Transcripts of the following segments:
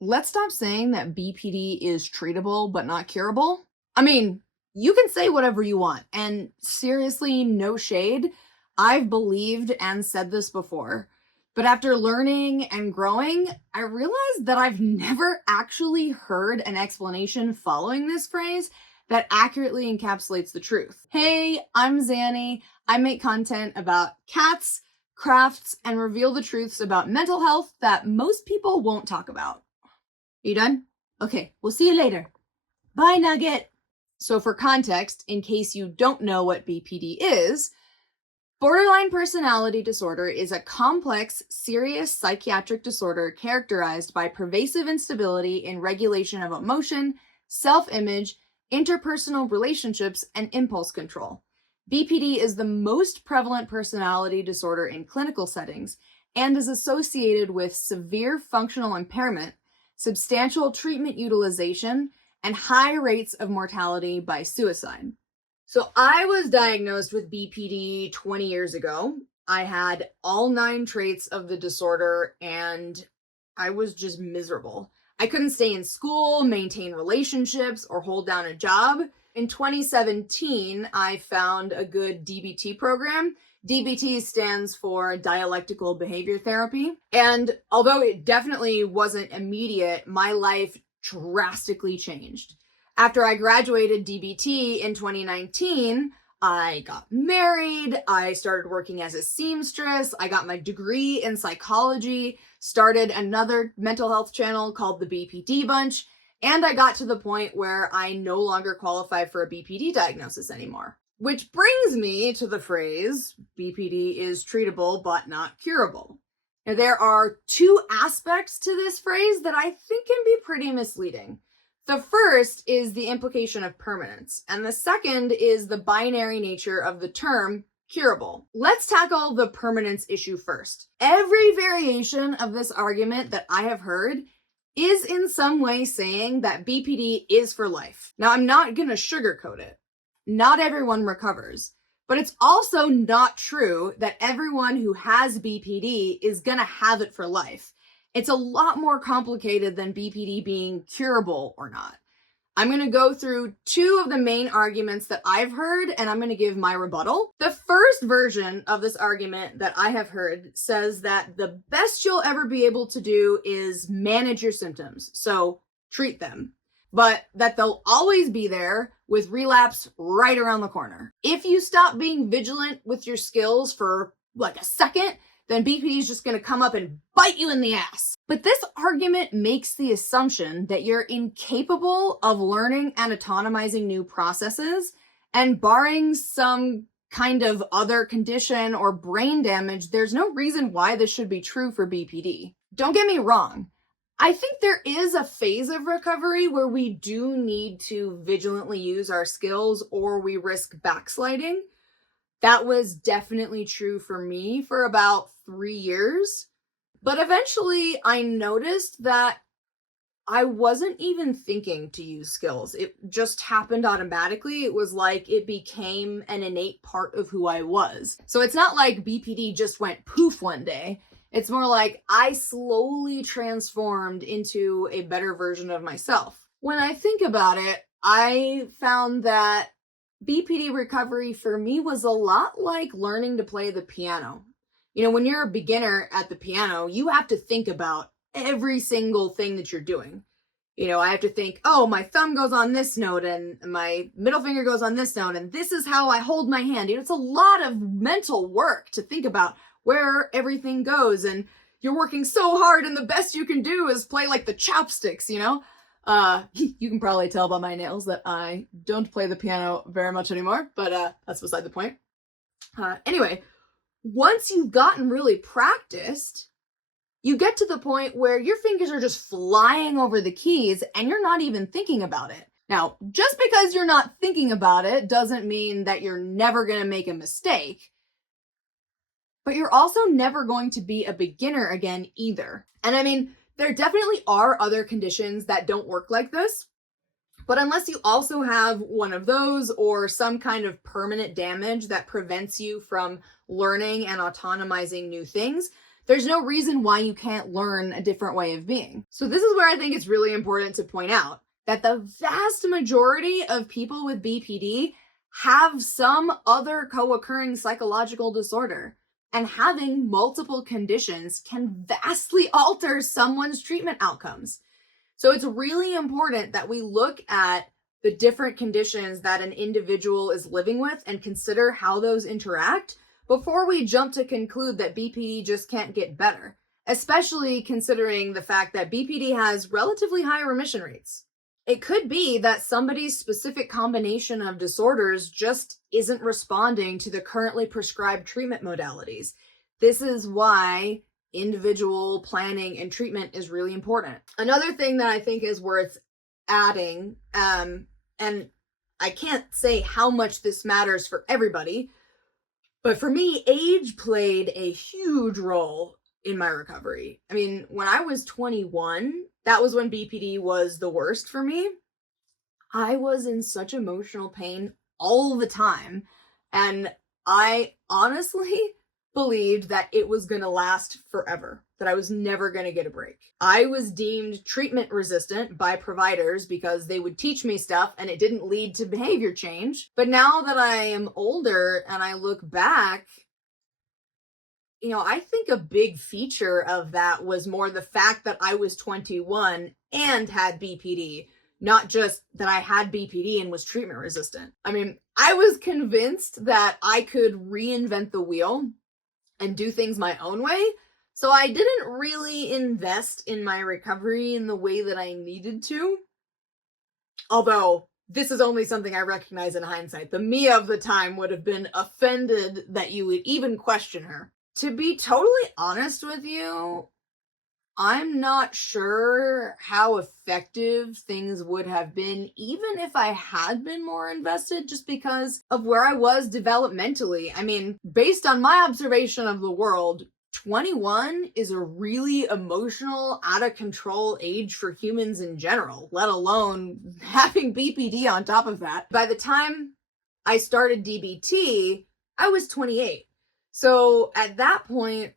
Let's stop saying that BPD is treatable but not curable. I mean, you can say whatever you want, and seriously, no shade. I've believed and said this before, but after learning and growing, I realized that I've never actually heard an explanation following this phrase that accurately encapsulates the truth. Hey, I'm Zanny. I make content about cats, crafts, and reveal the truths about mental health that most people won't talk about. You done? Okay, we'll see you later. Bye, Nugget. So for context, in case you don't know what BPD is, borderline personality disorder is a complex, serious psychiatric disorder characterized by pervasive instability in regulation of emotion, self-image, interpersonal relationships, and impulse control. BPD is the most prevalent personality disorder in clinical settings and is associated with severe functional impairment, substantial treatment utilization, and high rates of mortality by suicide. So I was diagnosed with BPD 20 years ago. I had all 9 traits of the disorder and I was just miserable. I couldn't stay in school, maintain relationships, or hold down a job. In 2017, I found a good DBT program. DBT stands for dialectical behavior therapy. And although it definitely wasn't immediate, my life drastically changed. After I graduated DBT in 2019, I got married, I started working as a seamstress, I got my degree in psychology, started another mental health channel called the BPD Bunch, and I got to the point where I no longer qualified for a BPD diagnosis anymore. Which brings me to the phrase, BPD is treatable but not curable. Now, there are 2 aspects to this phrase that I think can be pretty misleading. The first is the implication of permanence, and the second is the binary nature of the term curable. Let's tackle the permanence issue first. Every variation of this argument that I have heard is in some way saying that BPD is for life. Now, I'm not going to sugarcoat it. Not everyone recovers, but it's also not true that everyone who has BPD is going to have it for life. It's a lot more complicated than BPD being curable or not. I'm going to go through 2 of the main arguments that I've heard, and I'm going to give my rebuttal. The first version of this argument that I have heard says that the best you'll ever be able to do is manage your symptoms, so treat them, but that they'll always be there with relapse right around the corner. If you stop being vigilant with your skills for like a second, then BPD is just going to come up and bite you in the ass. But this argument makes the assumption that you're incapable of learning and autonomizing new processes, and barring some kind of other condition or brain damage, there's no reason why this should be true for BPD. Don't get me wrong. I think there is a phase of recovery where we do need to vigilantly use our skills or we risk backsliding. That was definitely true for me for about 3 years. But eventually I noticed that I wasn't even thinking to use skills. It just happened automatically. It was like it became an innate part of who I was. So it's not like BPD just went poof one day. It's more like I slowly transformed into a better version of myself. When I think about it, I found that BPD recovery for me was a lot like learning to play the piano. You know, when you're a beginner at the piano, you have to think about every single thing that you're doing. You know, I have to think, oh, my thumb goes on this note and my middle finger goes on this note, and this is how I hold my hand. You know, it's a lot of mental work to think about where everything goes, and you're working so hard, and the best you can do is play like the chopsticks, you know? You can probably tell by my nails that I don't play the piano very much anymore, but that's beside the point. Anyway, once you've gotten really practiced, you get to the point where your fingers are just flying over the keys and you're not even thinking about it. Now, just because you're not thinking about it doesn't mean that you're never going to make a mistake, but you're also never going to be a beginner again either. And I mean, there definitely are other conditions that don't work like this, but unless you also have one of those or some kind of permanent damage that prevents you from learning and autonomizing new things, There's no reason why you can't learn a different way of being. So this is where I think it's really important to point out that the vast majority of people with BPD have some other co-occurring psychological disorder, and having multiple conditions can vastly alter someone's treatment outcomes. So it's really important that we look at the different conditions that an individual is living with and consider how those interact before we jump to conclude that BPD just can't get better, especially considering the fact that BPD has relatively high remission rates. It could be that somebody's specific combination of disorders just isn't responding to the currently prescribed treatment modalities. This is why individual planning and treatment is really important. Another thing that I think is worth adding, and I can't say how much this matters for everybody, but for me, age played a huge role in my recovery. I mean, when I was 21, that was when BPD was the worst for me. I was in such emotional pain all the time, and I honestly believed that it was going to last forever, that I was never going to get a break. I was deemed treatment resistant by providers because they would teach me stuff and it didn't lead to behavior change. But now that I am older and I look back, I think a big feature of that was more the fact that I was 21 and had BPD, not just that I had BPD and was treatment resistant. I mean, I was convinced that I could reinvent the wheel and do things my own way. So I didn't really invest in my recovery in the way that I needed to. Although this is only something I recognize in hindsight. The me of the time would have been offended that you would even question her. To be totally honest with you, I'm not sure how effective things would have been even if I had been more invested, just because of where I was developmentally. I mean, based on my observation of the world, 21 is a really emotional, out of control age for humans in general, let alone having BPD on top of that. By the time I started DBT, I was 28. So at that point,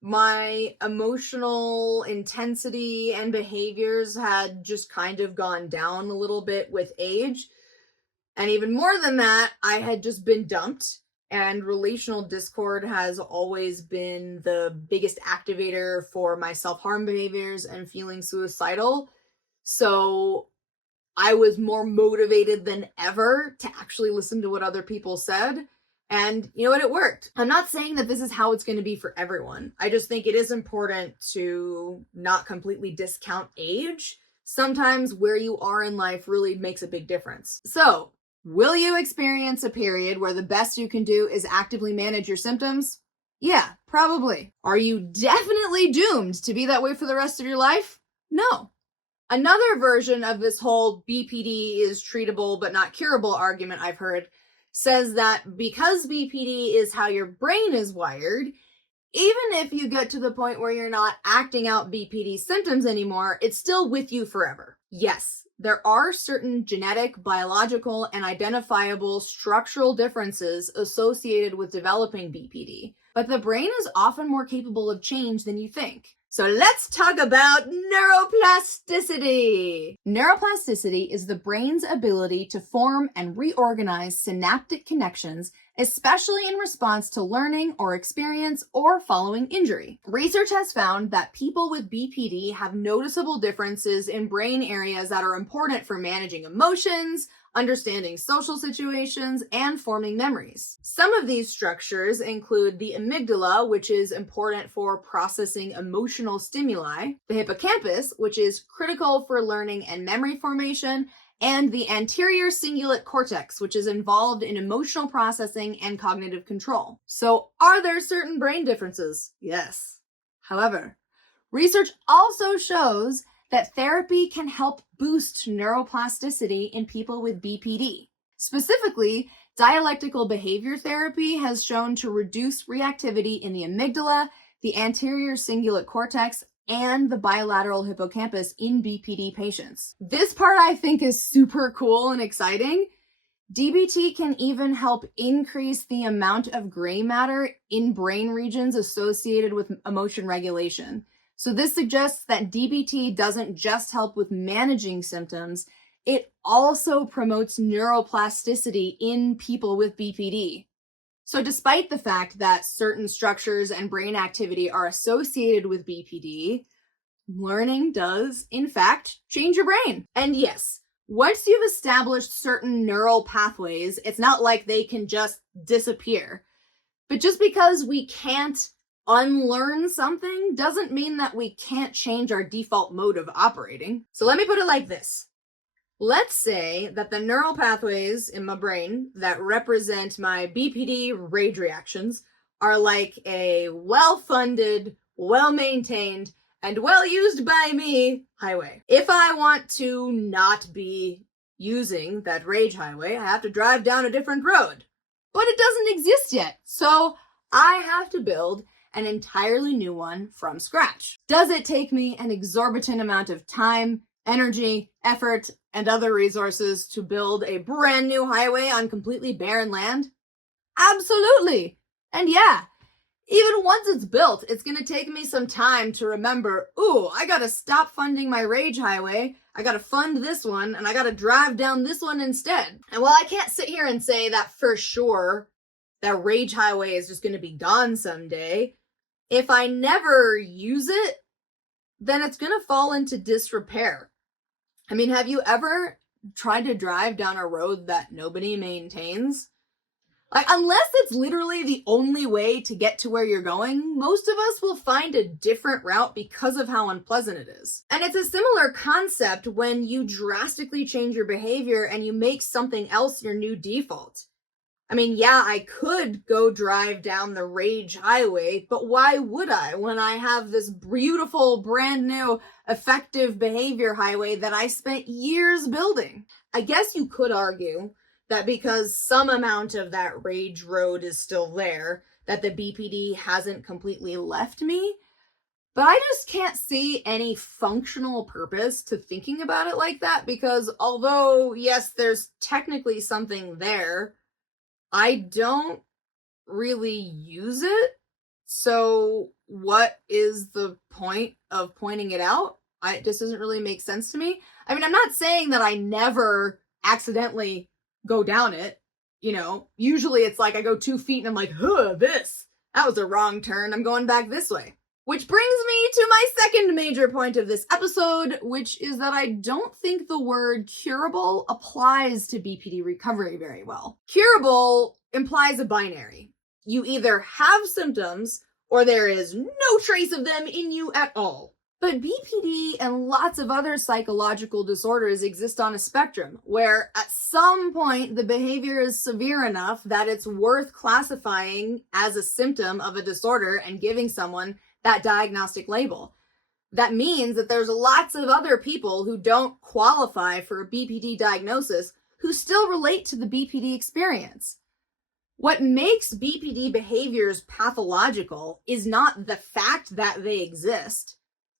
my emotional intensity and behaviors had just kind of gone down a little bit with age. And even more than that, I had just been dumped, and relational discord has always been the biggest activator for my self-harm behaviors and feeling suicidal. So I was more motivated than ever to actually listen to what other people said. And you know what? It worked. I'm not saying that this is how it's going to be for everyone. I just think it is important to not completely discount age. Sometimes where you are in life really makes a big difference. So, will you experience a period where the best you can do is actively manage your symptoms? Yeah, probably. Are you definitely doomed to be that way for the rest of your life? No. Another version of this whole BPD is treatable but not curable argument I've heard says that because BPD is how your brain is wired, even if you get to the point where you're not acting out BPD symptoms anymore, it's still with you forever. Yes, there are certain genetic, biological, and identifiable structural differences associated with developing BPD, but the brain is often more capable of change than you think. So let's talk about neuroplasticity. Neuroplasticity is the brain's ability to form and reorganize synaptic connections, especially in response to learning or experience or following injury. Research has found that people with BPD have noticeable differences in brain areas that are important for managing emotions, understanding social situations, and forming memories. Some of these structures include the amygdala, which is important for processing emotional stimuli, the hippocampus, which is critical for learning and memory formation, and the anterior cingulate cortex, which is involved in emotional processing and cognitive control. So, are there certain brain differences? Yes. However, research also shows that therapy can help boost neuroplasticity in people with BPD. Specifically, dialectical behavior therapy has shown to reduce reactivity in the amygdala, the anterior cingulate cortex, and the bilateral hippocampus in BPD patients. This part I think is super cool and exciting DBT can even help increase the amount of gray matter in brain regions associated with emotion regulation. So this suggests that DBT doesn't just help with managing symptoms, it also promotes neuroplasticity in people with BPD. So despite the fact that certain structures and brain activity are associated with BPD, learning does, in fact, change your brain. And yes, once you've established certain neural pathways, it's not like they can just disappear. But just because we can't unlearn something doesn't mean that we can't change our default mode of operating. So let me put it like this. Let's say that the neural pathways in my brain that represent my BPD rage reactions are like a well-funded, well-maintained, and well-used by me highway. If I want to not be using that rage highway, I have to drive down a different road. But it doesn't exist yet, so I have to build an entirely new one from scratch. Does it take me an exorbitant amount of time, energy, effort, and other resources to build a brand new highway on completely barren land? Absolutely. And yeah, even once it's built, it's going to take me some time to remember, ooh, I got to stop funding my rage highway. I got to fund this one, and I got to drive down this one instead. And while I can't sit here and say that for sure that rage highway is just going to be gone someday, if I never use it, then it's going to fall into disrepair. I mean, have you ever tried to drive down a road that nobody maintains? Like, unless it's literally the only way to get to where you're going, most of us will find a different route because of how unpleasant it is. And it's a similar concept when you drastically change your behavior and you make something else your new default. I mean, yeah, I could go drive down the rage highway, but why would I when I have this beautiful, brand new, effective behavior highway that I spent years building? I guess you could argue that because some amount of that rage road is still there, that the BPD hasn't completely left me. But I just can't see any functional purpose to thinking about it like that, because although, yes, there's technically something there, I don't really use it. So what is the point of pointing it out? It just doesn't really make sense to me. I mean, I'm not saying that I never accidentally go down it. You know, usually it's like I go 2 feet and I'm like, that was a wrong turn. I'm going back this way. Which brings me to my second major point of this episode, which is that I don't think the word curable applies to BPD recovery very well. Curable implies a binary. You either have symptoms or there is no trace of them in you at all. But BPD and lots of other psychological disorders exist on a spectrum, where at some point the behavior is severe enough that it's worth classifying as a symptom of a disorder and giving someone that diagnostic label. That means that there's lots of other people who don't qualify for a BPD diagnosis who still relate to the BPD experience. What makes BPD behaviors pathological is not the fact that they exist.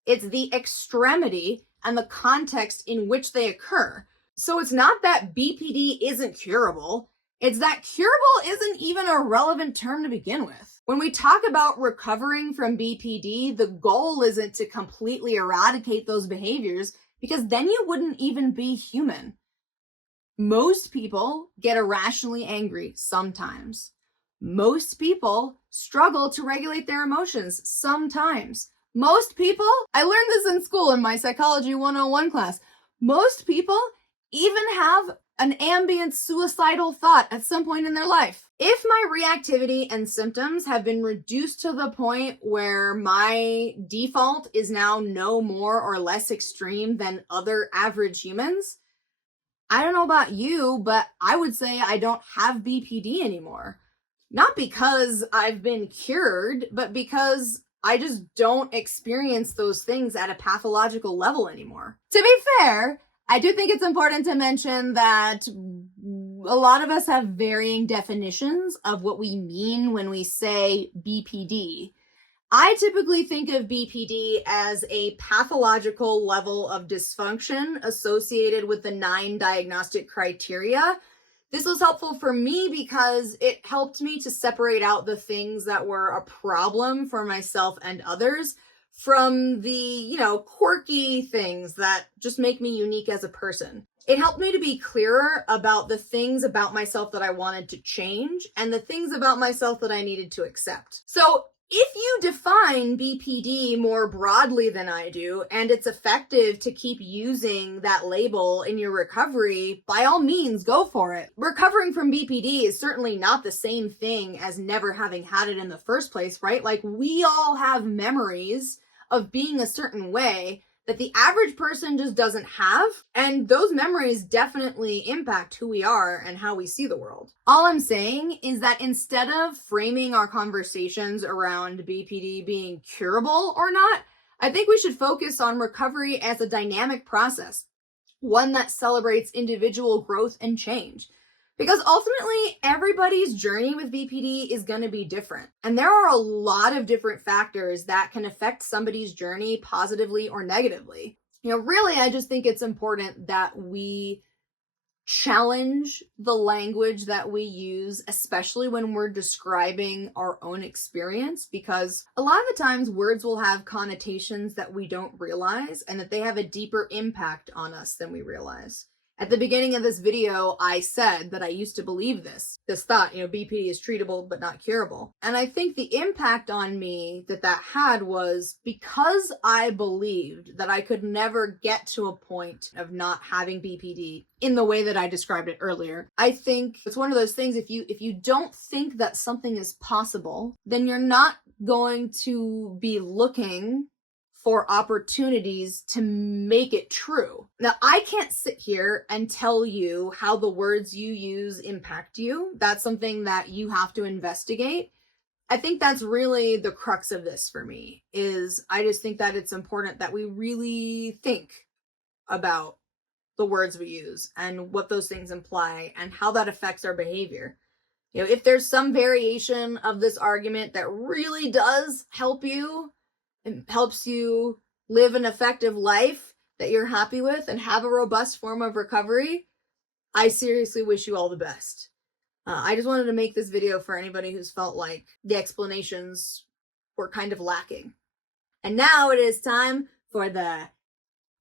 It's the extremity and the context in which they occur. So it's not that BPD isn't curable. It's that curable isn't even a relevant term to begin with. When we talk about recovering from BPD, the goal isn't to completely eradicate those behaviors, because then you wouldn't even be human. Most people get irrationally angry sometimes. Most people struggle to regulate their emotions sometimes. Most people, I learned this in school in my Psychology 101 class, most people even have an ambient suicidal thought at some point in their life. If my reactivity and symptoms have been reduced to the point where my default is now no more or less extreme than other average humans, I don't know about you, but I would say I don't have BPD anymore. Not because I've been cured, but because I just don't experience those things at a pathological level anymore. To be fair, I do think it's important to mention that a lot of us have varying definitions of what we mean when we say BPD. I typically think of BPD as a pathological level of dysfunction associated with the 9 diagnostic criteria This was helpful for me because it helped me to separate out the things that were a problem for myself and others from the, quirky things that just make me unique as a person. It helped me to be clearer about the things about myself that I wanted to change and the things about myself that I needed to accept. So if you define BPD more broadly than I do, and it's effective to keep using that label in your recovery, by all means, go for it. Recovering from BPD is certainly not the same thing as never having had it in the first place, right? Like, we all have memories of being a certain way that the average person just doesn't have. And those memories definitely impact who we are and how we see the world. All I'm saying is that instead of framing our conversations around BPD being curable or not, I think we should focus on recovery as a dynamic process, one that celebrates individual growth and change. Because ultimately, everybody's journey with BPD is going to be different. And there are a lot of different factors that can affect somebody's journey positively or negatively. Really, I just think it's important that we challenge the language that we use, especially when we're describing our own experience, because a lot of the times words will have connotations that we don't realize and that they have a deeper impact on us than we realize. At the beginning of this video, I said that I used to believe this thought, BPD is treatable but not curable. And I think the impact on me that had was because I believed that I could never get to a point of not having BPD in the way that I described it earlier. I think it's one of those things, if you don't think that something is possible, then you're not going to be looking for opportunities to make it true. Now, I can't sit here and tell you how the words you use impact you. That's something that you have to investigate. I think that's really the crux of this for me, is I just think that it's important that we really think about the words we use and what those things imply and how that affects our behavior. If there's some variation of this argument that really does help you, it helps you live an effective life that you're happy with and have a robust form of recovery, I seriously wish you all the best. I just wanted to make this video for anybody who's felt like the explanations were kind of lacking. And now it is time for the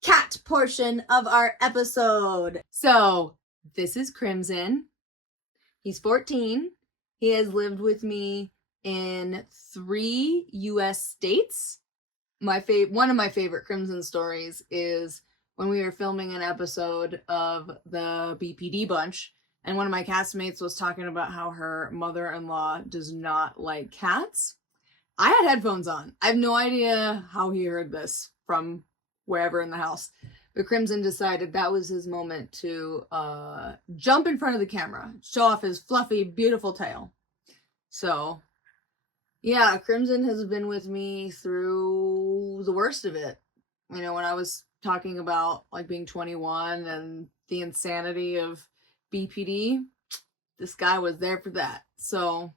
cat portion of our episode. So this is Crimson. He's 14. He has lived with me in 3 US states. One of my favorite Crimson stories is when we were filming an episode of the BPD bunch, and one of my castmates was talking about how her mother-in-law does not like cats. I had headphones on. I have no idea how he heard this from wherever in the house. But Crimson decided that was his moment to jump in front of the camera, show off his fluffy, beautiful tail. So yeah, Crimson has been with me through the worst of it. When I was talking about like being 21 and the insanity of BPD, this guy was there for that. So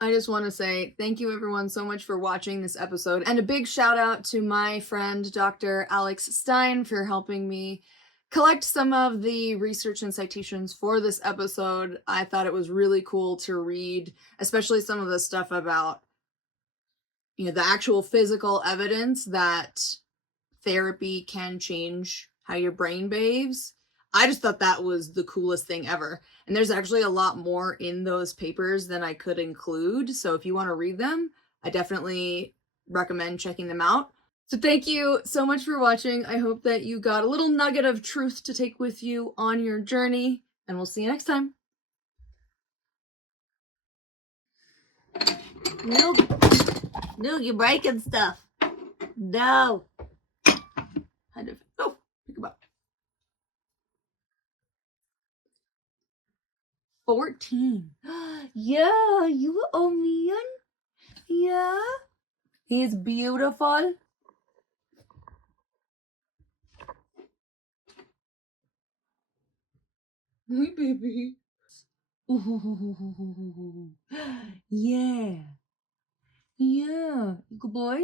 I just want to say thank you everyone so much for watching this episode, and a big shout out to my friend Dr. Alex Stein for helping me collect some of the research and citations for this episode. I thought it was really cool to read, especially some of the stuff about the actual physical evidence that therapy can change how your brain behaves. I just thought that was the coolest thing ever. And there's actually a lot more in those papers than I could include. So if you want to read them, I definitely recommend checking them out. So thank you so much for watching. I hope that you got a little nugget of truth to take with you on your journey, and we'll see you next time. Nook, you're breaking stuff. No. Pick him up. 14. Yeah, you owe me one. Yeah. He's beautiful. Hi, baby. Ooh. Yeah. Yeah. Good boy.